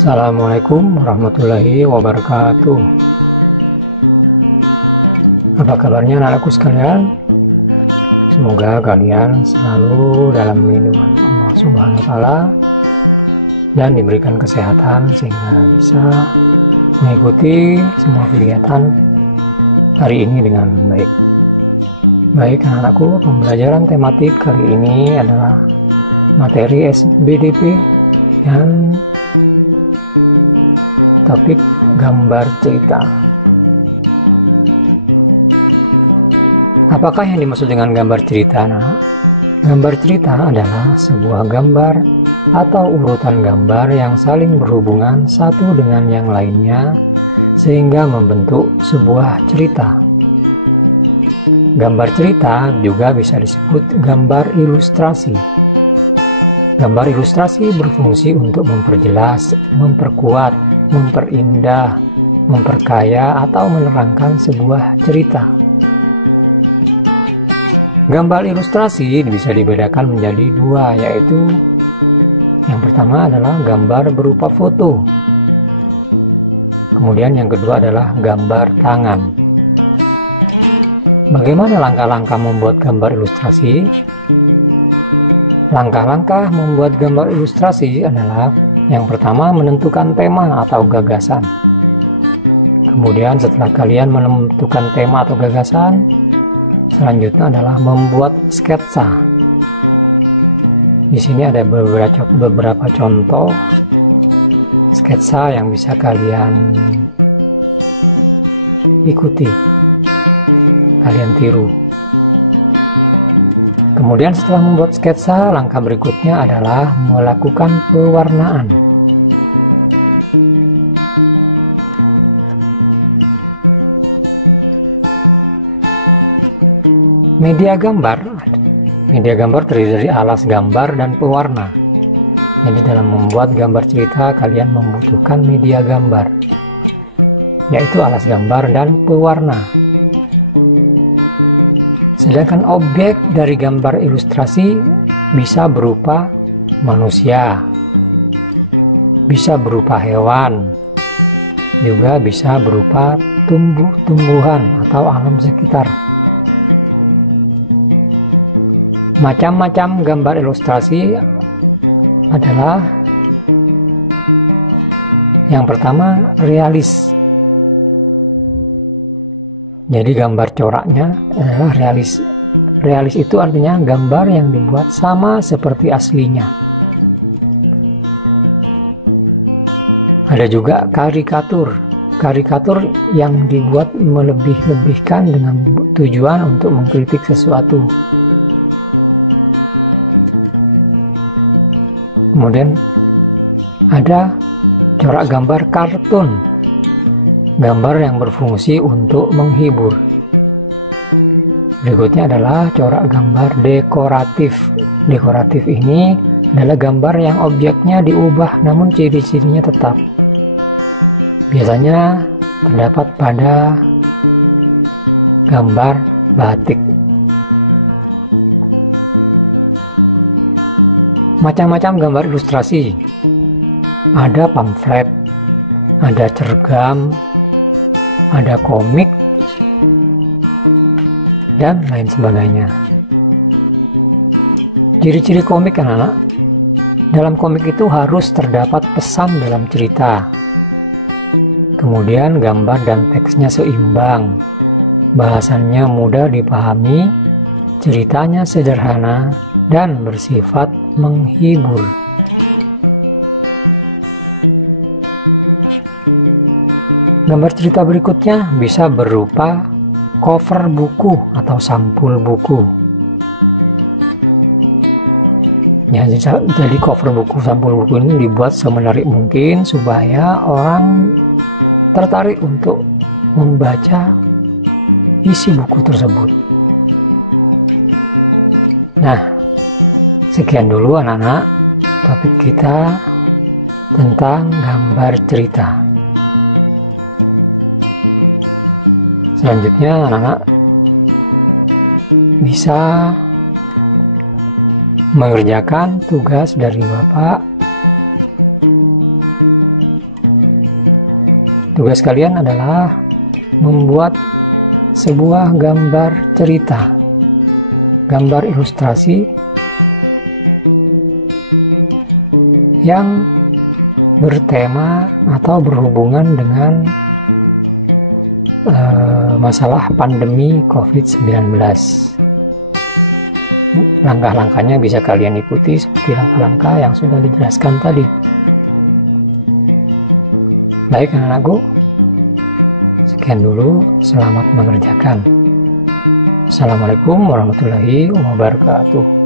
Assalamualaikum warahmatullahi wabarakatuh. Apa kabarnya anak-anakku sekalian? Semoga kalian selalu dalam lindungan Allah Subhanahu wa Ta'ala dan diberikan kesehatan sehingga bisa mengikuti semua kegiatan hari ini dengan baik. Baik anak-anakku, pembelajaran tematik kali ini adalah materi SBDP dan topik gambar cerita. Apakah yang dimaksud dengan gambar cerita? Nah, gambar cerita adalah sebuah gambar atau urutan gambar yang saling berhubungan satu dengan yang lainnya sehingga membentuk sebuah cerita. Gambar cerita juga bisa disebut gambar ilustrasi. Gambar ilustrasi berfungsi untuk memperjelas, memperkuat, memperindah, memperkaya, atau menerangkan sebuah cerita. Gambar ilustrasi bisa dibedakan menjadi dua, yaitu yang pertama adalah gambar berupa foto, kemudian yang kedua adalah gambar tangan. Bagaimana langkah-langkah membuat gambar ilustrasi? Langkah-langkah membuat gambar ilustrasi adalah yang pertama, menentukan tema atau gagasan. Kemudian setelah kalian menentukan tema atau gagasan, selanjutnya adalah membuat sketsa. Di sini ada beberapa contoh sketsa yang bisa kalian ikuti, kalian tiru. Kemudian setelah membuat sketsa, langkah berikutnya adalah melakukan pewarnaan. Media gambar terdiri dari alas gambar dan pewarna. Jadi dalam membuat gambar cerita kalian membutuhkan media gambar, yaitu alas gambar dan pewarna. Sedangkan objek dari gambar ilustrasi bisa berupa manusia, bisa berupa hewan, juga bisa berupa tumbuh-tumbuhan atau alam sekitar. Macam-macam gambar ilustrasi adalah yang pertama, realis. Jadi gambar coraknya adalah realis. Realis itu artinya gambar yang dibuat sama seperti aslinya. Ada juga karikatur. Karikatur yang dibuat melebih-lebihkan dengan tujuan untuk mengkritik sesuatu. Kemudian ada corak gambar kartun. Gambar yang berfungsi untuk menghibur. Berikutnya adalah corak gambar dekoratif. Dekoratif ini adalah gambar yang objeknya diubah namun ciri-cirinya tetap. Biasanya terdapat pada gambar batik. Macam-macam gambar ilustrasi. Ada pamflet, ada cergam, ada komik, dan lain sebagainya. Ciri-ciri komik anak-anak. Dalam komik itu harus terdapat pesan dalam cerita. Kemudian gambar dan teksnya seimbang. Bahasannya mudah dipahami, ceritanya sederhana, dan bersifat menghibur. Gambar cerita berikutnya bisa berupa cover buku atau sampul buku. Ya, jadi cover buku, sampul buku ini dibuat semenarik mungkin supaya orang tertarik untuk membaca isi buku tersebut. Nah, sekian dulu anak-anak topik kita tentang gambar cerita. Selanjutnya anak-anak bisa mengerjakan tugas dari Bapak Tugas kalian adalah membuat sebuah gambar cerita, gambar ilustrasi yang bertema atau berhubungan dengan masalah pandemi COVID-19. Langkah-langkahnya bisa kalian ikuti seperti langkah-langkah yang sudah dijelaskan tadi. Baik anak-anakku, sekian dulu, selamat mengerjakan. Assalamualaikum warahmatullahi wabarakatuh.